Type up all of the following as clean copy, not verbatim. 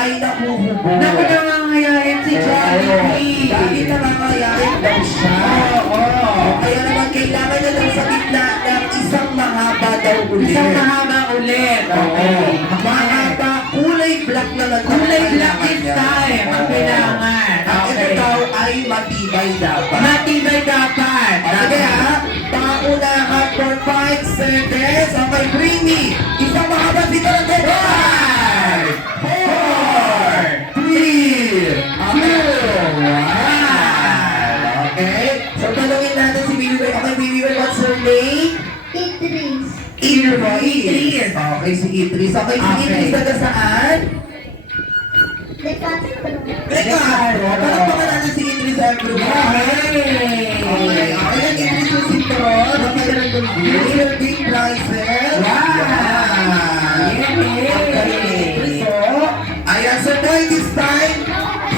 ay nakuhubog. Naku, nangangayain si Jollibee. Dahil nangangayain daw siya. Kaya naman kailangan niya daw sa gitna ng isang mahaba daw ulit. Isang mahaba ulit. Okay. Mahaba, kulay black na lang. Kulay black this time. Ang kailangan. Ang ito Okay. daw ay matibay dapat. Matibay dapat. Sige ha, paunahan for 5 seconds. Okay, Creamy. Isang mahaba dito lang din. 5, 4, 3, 2, 1. Okay, so talungin natin si Bibi Boy. Okay, Bibi Boy, what's your name? Idris. Idris. Okay, si Idris. Okay, si Okay. Idris taga saan? De Castro. Parang pa natin si Idris everyone. Okay, ayan Idris yung sintron. Okay, here's your big prizes. Ayan, so boy, this time,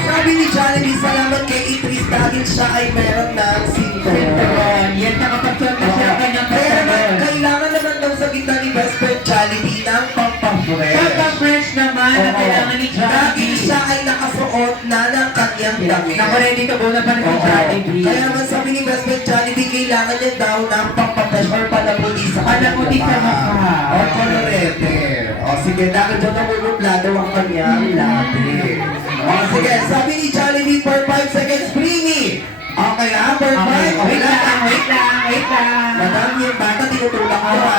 sabi ni Jollibee, salamat kay Idris dahil siya ay meron ng sintron. Yan, nakapagsuot na siya kanyang Kaya naman, kasabot. kailangan naman daw sa gitna ni Best Friend Jollibee ng pampafresh. Pagka-fresh naman na kailangan ni Dahil Jollibee. siya ay nakasuot na ng kanyang damit. Naku, ready ka muna pa rin si Jollibee. Kaya naman sabi ni Best Friend Jollibee, kailangan niya daw ng pampapesh or palamuti sa Palamuti sa mukha. O kolorete. O sige, dahil doon namumuplado ang kanyang labi. O sige, sabi ni Jollibee for 5 seconds, Springy. Okay ha, for 5. Okay, wait lang. Madam, yung bata tinutulak ko ha.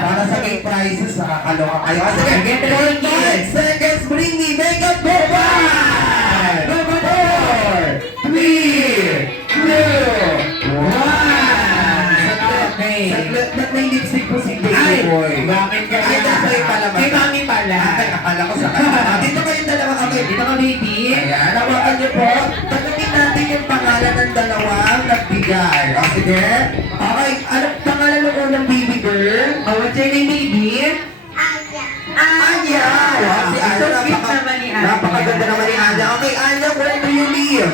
Para sa gay prizes, nakakaloka kayo. O sige, Sige, for 5 seconds, Springy, make up for 5, 4, 3, 2, 1. Okay. Saglit, ba't may lipstick po si Baby Ay, Boy? bakit kaya? Ay, nasa'yo pala ba? Kay Mami pala. Ay, akala ko sa kanya. Dito kayong dalawa kami. Dito ka, baby. Ayan, hawakan niyo po. Tanungin natin yung pangalan ng dalawang nagbigay. O, sige. Okay, anong pangalan ng unang baby girl? Oh, what's your name, baby? Aya. Anya! Wow, si Anya, So sweet naman ni Anya. napakaganda naman ni Anya. Okay, Anya, where do you live?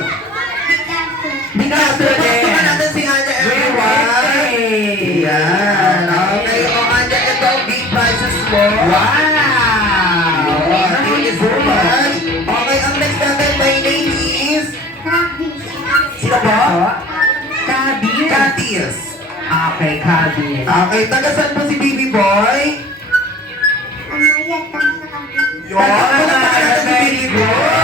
De Castro. Di ka, Yes. natin si Anya, everyone. Birthday. Yan. Okay, o Anya, ito ang big prizes mo. Wow! Thank you so much. Okay, ang next natin, my name is... Rabis. Sino ba? Kabir. Katis. Okay, Kabir. Okay, taga saan po si Baby Boy? Amaya. Tama sa kami. Yun, palakpakan natin si Baby Boy.